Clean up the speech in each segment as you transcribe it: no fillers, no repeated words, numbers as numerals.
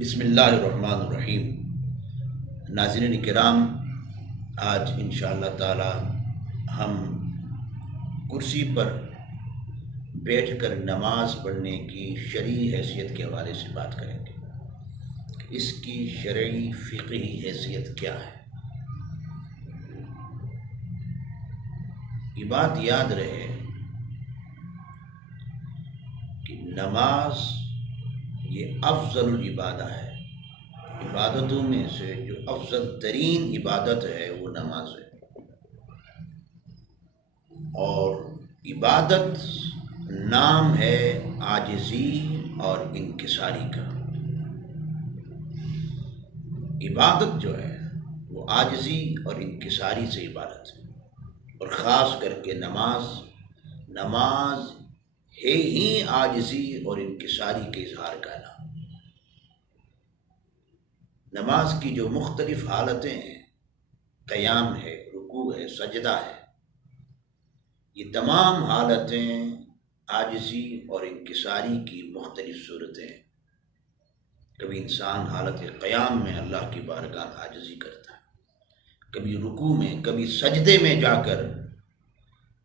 بسم اللہ الرحمن الرحیم۔ ناظرین کرام، آج انشاءاللہ تعالی ہم کرسی پر بیٹھ کر نماز پڑھنے کی شرعی حیثیت کے حوالے سے بات کریں گے کہ اس کی شرعی فقہی حیثیت کیا ہے۔ یہ بات یاد رہے کہ نماز یہ افضل العبادہ ہے۔ عبادتوں میں سے جو افضل ترین عبادت ہے وہ نماز ہے، اور عبادت نام ہے عاجزی اور انکساری کا۔ عبادت جو ہے وہ عاجزی اور انکساری سے عبادت ہے، اور خاص کر کے نماز ہے ہی عاجزی اور انکساری کے اظہار کا نام۔ نماز کی جو مختلف حالتیں ہیں، قیام ہے، رکوع ہے، سجدہ ہے، یہ تمام حالتیں عاجزی اور انکساری کی مختلف صورتیں ہیں۔ کبھی انسان حالت قیام میں اللہ کی بارگاہ عاجزی کرتا ہے، کبھی رکوع میں، کبھی سجدے میں جا کر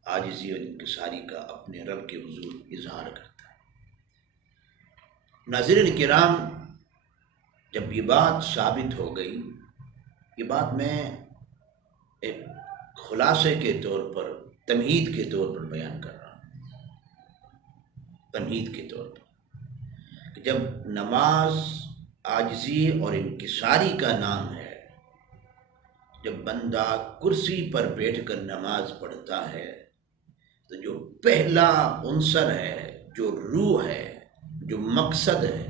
عاجزی اور انکساری کا اپنے رب کے حضور اظہار کرتا ہے۔ ناظرین کرام، جب یہ بات ثابت ہو گئی، یہ بات میں ایک خلاصے کے طور پر، تمہید کے طور پر بیان کر رہا ہوں، تمہید کے طور پر، کہ جب نماز عاجزی اور انکساری کا نام ہے، جب بندہ کرسی پر بیٹھ کر نماز پڑھتا ہے تو جو پہلا عنصر ہے، جو روح ہے، جو مقصد ہے،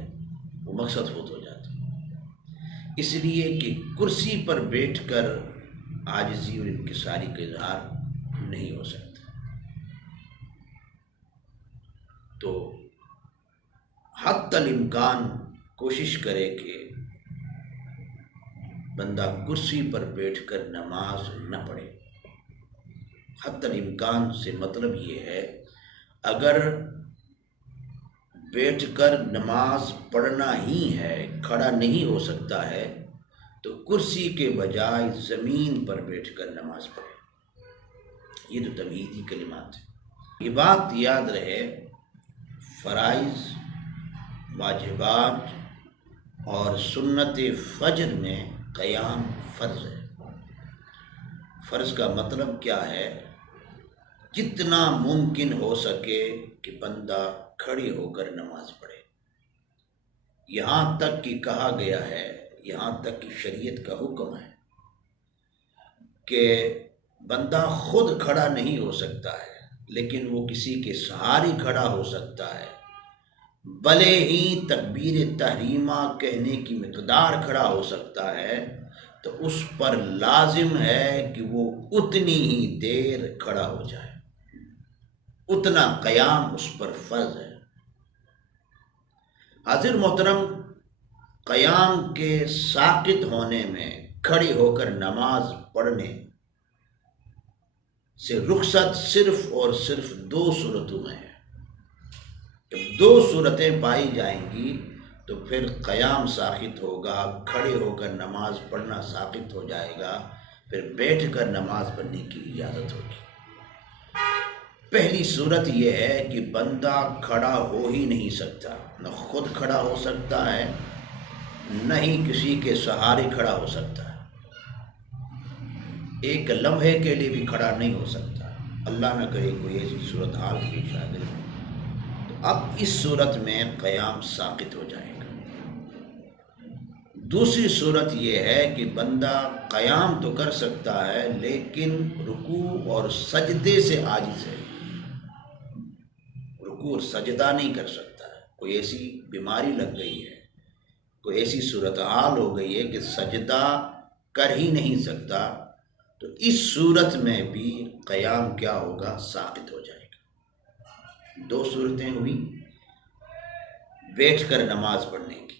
وہ مقصد فوت ہو جاتا ہے۔ اس لیے کہ کرسی پر بیٹھ کر عاجزی اور انکساری کا اظہار نہیں ہو سکتا۔ تو حتی الامکان کوشش کرے کہ بندہ کرسی پر بیٹھ کر نماز نہ پڑھے۔ حتی الامکان سے مطلب یہ ہے، اگر بیٹھ کر نماز پڑھنا ہی ہے، کھڑا نہیں ہو سکتا ہے، تو کرسی کے بجائے زمین پر بیٹھ کر نماز پڑھے۔ یہ تو تمہیدی کلمات ہیں۔ یہ بات یاد رہے، فرائض، واجبات اور سنت فجر میں قیام فرض ہے۔ فرض کا مطلب کیا ہے؟ جتنا ممکن ہو سکے کہ بندہ کھڑے ہو کر نماز پڑھے۔ یہاں تک کہ کہا گیا ہے، یہاں تک کہ شریعت کا حکم ہے کہ بندہ خود کھڑا نہیں ہو سکتا ہے، لیکن وہ کسی کے سہارے کھڑا ہو سکتا ہے، بھلے ہی تکبیر تحریمہ کہنے کی مقدار کھڑا ہو سکتا ہے، تو اس پر لازم ہے کہ وہ اتنی ہی دیر کھڑا ہو جائے، اتنا قیام اس پر فرض ہے۔ حاضر محترم، قیام کے ساقط ہونے میں، کھڑے ہو کر نماز پڑھنے سے رخصت صرف اور صرف دو صورتوں میں ہے۔ جب دو صورتیں پائی جائیں گی تو پھر قیام ساقط ہوگا، کھڑے ہو کر نماز پڑھنا ساقط ہو جائے گا، پھر بیٹھ کر نماز پڑھنے کی اجازت ہوگی۔ پہلی صورت یہ ہے کہ بندہ کھڑا ہو ہی نہیں سکتا، نہ خود کھڑا ہو سکتا ہے، نہ ہی کسی کے سہارے کھڑا ہو سکتا ہے، ایک لمحے کے لیے بھی کھڑا نہیں ہو سکتا۔ اللہ نہ کرے کوئی ایسی صورتحال پیش آ گئی، تو اب اس صورت میں قیام ساقط ہو جائے گا۔ دوسری صورت یہ ہے کہ بندہ قیام تو کر سکتا ہے، لیکن رکوع اور سجدے سے عاجز ہے، رکوع اور سجدہ نہیں کر سکتا ہے، کوئی ایسی بیماری لگ گئی ہے، کوئی ایسی صورتحال ہو گئی ہے کہ سجدہ کر ہی نہیں سکتا، تو اس صورت میں بھی قیام کیا ہوگا؟ ساقط ہو جائے گا۔ دو صورتیں ہوئی بیٹھ کر نماز پڑھنے کی،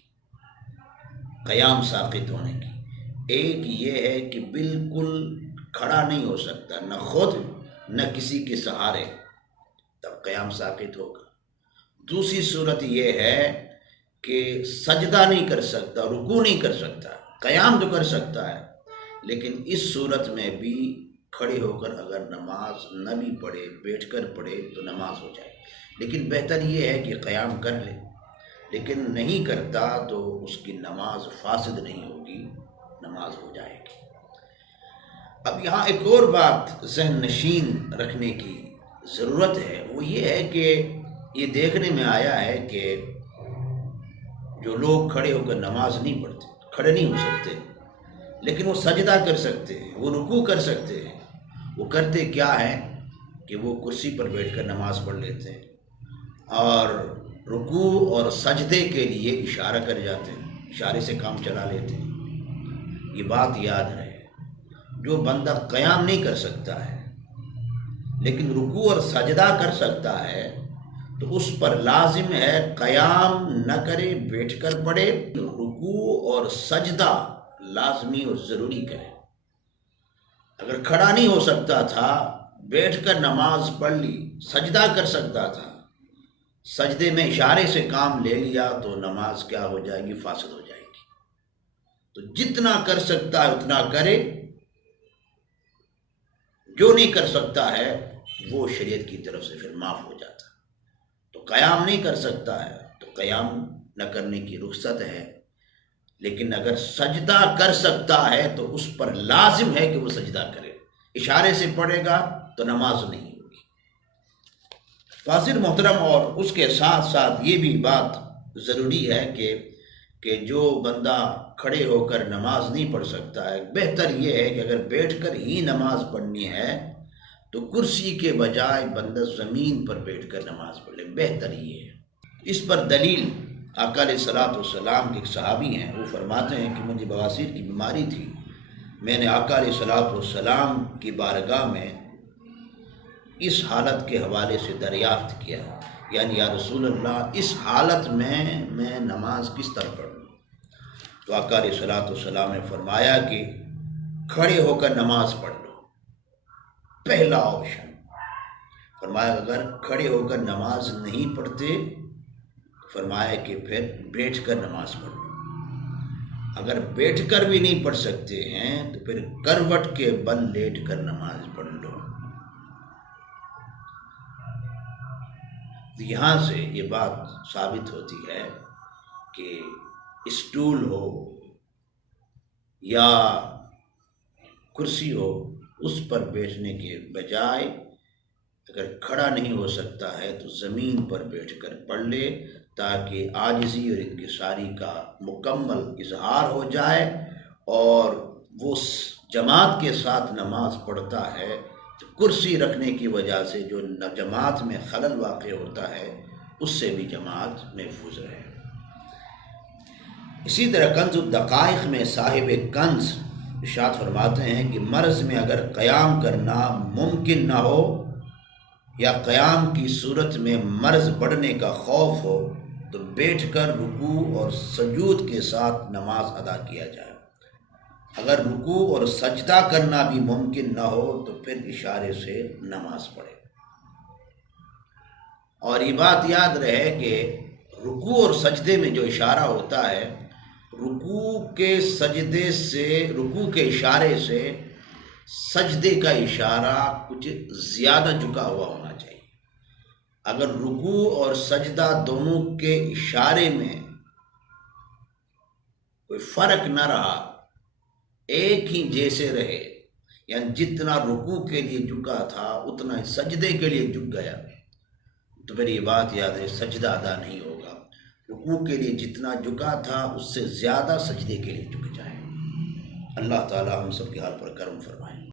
قیام ساقط ہونے کی۔ ایک یہ ہے کہ بالکل کھڑا نہیں ہو سکتا، نہ خود نہ کسی کے سہارے، تب قیام ساقط ہوگا۔ دوسری صورت یہ ہے کہ سجدہ نہیں کر سکتا، رکوع نہیں کر سکتا، قیام تو کر سکتا ہے، لیکن اس صورت میں بھی کھڑے ہو کر اگر نماز نہ بھی پڑھے، بیٹھ کر پڑھے تو نماز ہو جائے. لیکن بہتر یہ ہے کہ قیام کر لے، لیکن نہیں کرتا تو اس کی نماز فاسد نہیں ہوگی، نماز ہو جائے گی. اب یہاں ایک اور بات ذہن نشین رکھنے کی ضرورت ہے، وہ یہ ہے کہ یہ دیکھنے میں آیا ہے کہ جو لوگ کھڑے ہو کر نماز نہیں پڑھتے، کھڑے نہیں ہو سکتے، لیکن وہ سجدہ کر سکتے ہیں، وہ رکوع کر سکتے ہیں. وہ کرتے کیا ہیں کہ وہ کرسی پر بیٹھ کر نماز پڑھ لیتے ہیں اور رکوع اور سجدے کے لیے اشارہ کر جاتے ہیں، اشارے سے کام چلا لیتے ہیں. یہ بات یاد رہے، جو بندہ قیام نہیں کر سکتا ہے لیکن رکوع اور سجدہ کر سکتا ہے تو اس پر لازم ہے قیام نہ کرے، بیٹھ کر پڑھے، رکوع اور سجدہ لازمی اور ضروری کرے. اگر کھڑا نہیں ہو سکتا تھا، بیٹھ کر نماز پڑھ لی، سجدہ کر سکتا تھا، سجدے میں اشارے سے کام لے لیا تو نماز کیا ہو جائے گی؟ فاسد ہو جائے گی. تو جتنا کر سکتا ہے اتنا کرے، جو نہیں کر سکتا ہے وہ شریعت کی طرف سے پھر معاف ہو جاتا. تو قیام نہیں کر سکتا ہے تو قیام نہ کرنے کی رخصت ہے، لیکن اگر سجدہ کر سکتا ہے تو اس پر لازم ہے کہ وہ سجدہ کرے. اشارے سے پڑھے گا تو نماز نہیں ہوگی. حاضر محترم، اور اس کے ساتھ ساتھ یہ بھی بات ضروری ہے کہ جو بندہ کھڑے ہو کر نماز نہیں پڑھ سکتا ہے، بہتر یہ ہے کہ اگر بیٹھ کر ہی نماز پڑھنی ہے تو کرسی کے بجائے بندہ زمین پر بیٹھ کر نماز پڑھ لے، بہتر یہ ہے. اس پر دلیل آقا علیہ الصلوۃ والسلام کے ایک صحابی ہیں، وہ فرماتے ہیں کہ مجھے بواسیر کی بیماری تھی، میں نے آقا علیہ الصلوۃ والسلام کی بارگاہ میں اس حالت کے حوالے سے دریافت کیا، یعنی یا رسول اللہ اس حالت میں نماز کس طرح پڑھوں؟ تو آقا علیہ الصلوۃ والسلام نے فرمایا کہ کھڑے ہو کر نماز پڑھ لو، پہلا آپشن. فرمایا اگر کھڑے ہو کر نماز نہیں پڑھتے، فرمایا کہ پھر بیٹھ کر نماز پڑھ لو. اگر بیٹھ کر بھی نہیں پڑھ سکتے ہیں تو پھر کروٹ کے بل لیٹ کر نماز پڑھ لو. یہاں سے یہ بات ثابت ہوتی ہے کہ اسٹول ہو یا کرسی ہو، اس پر بیٹھنے کے بجائے اگر کھڑا نہیں ہو سکتا ہے تو زمین پر بیٹھ کر پڑھ لے، تاکہ عاجزی اور انکساری کا مکمل اظہار ہو جائے. اور وہ جماعت کے ساتھ نماز پڑھتا ہے تو کرسی رکھنے کی وجہ سے جو جماعت میں خلل واقع ہوتا ہے اس سے بھی جماعت محفوظ رہے. اسی طرح کنز الدقائق میں صاحب کنز ارشاد فرماتے ہیں کہ مرض میں اگر قیام کرنا ممکن نہ ہو یا قیام کی صورت میں مرض بڑھنے کا خوف ہو تو بیٹھ کر رکوع اور سجود کے ساتھ نماز ادا کیا جائے. اگر رکوع اور سجدہ کرنا بھی ممکن نہ ہو تو پھر اشارے سے نماز پڑھے. اور یہ بات یاد رہے کہ رکوع اور سجدے میں جو اشارہ ہوتا ہے، رکوع کے اشارے سے سجدے کا اشارہ کچھ زیادہ جھکا ہوا ہونا چاہیے. اگر رکوع اور سجدہ دونوں کے اشارے میں کوئی فرق نہ رہا، ایک ہی جیسے رہے، یعنی جتنا رکوع کے لیے جھکا تھا اتنا ہی سجدے کے لیے جھک گیا، تو پھر یہ بات یاد ہے سجدہ ادا نہیں ہوگا. رکوع کے لیے جتنا جھکا تھا اس سے زیادہ سجدے کے لیے جھک جائے. اللہ تعالی ہم سب کے حال پر کرم فرمائے.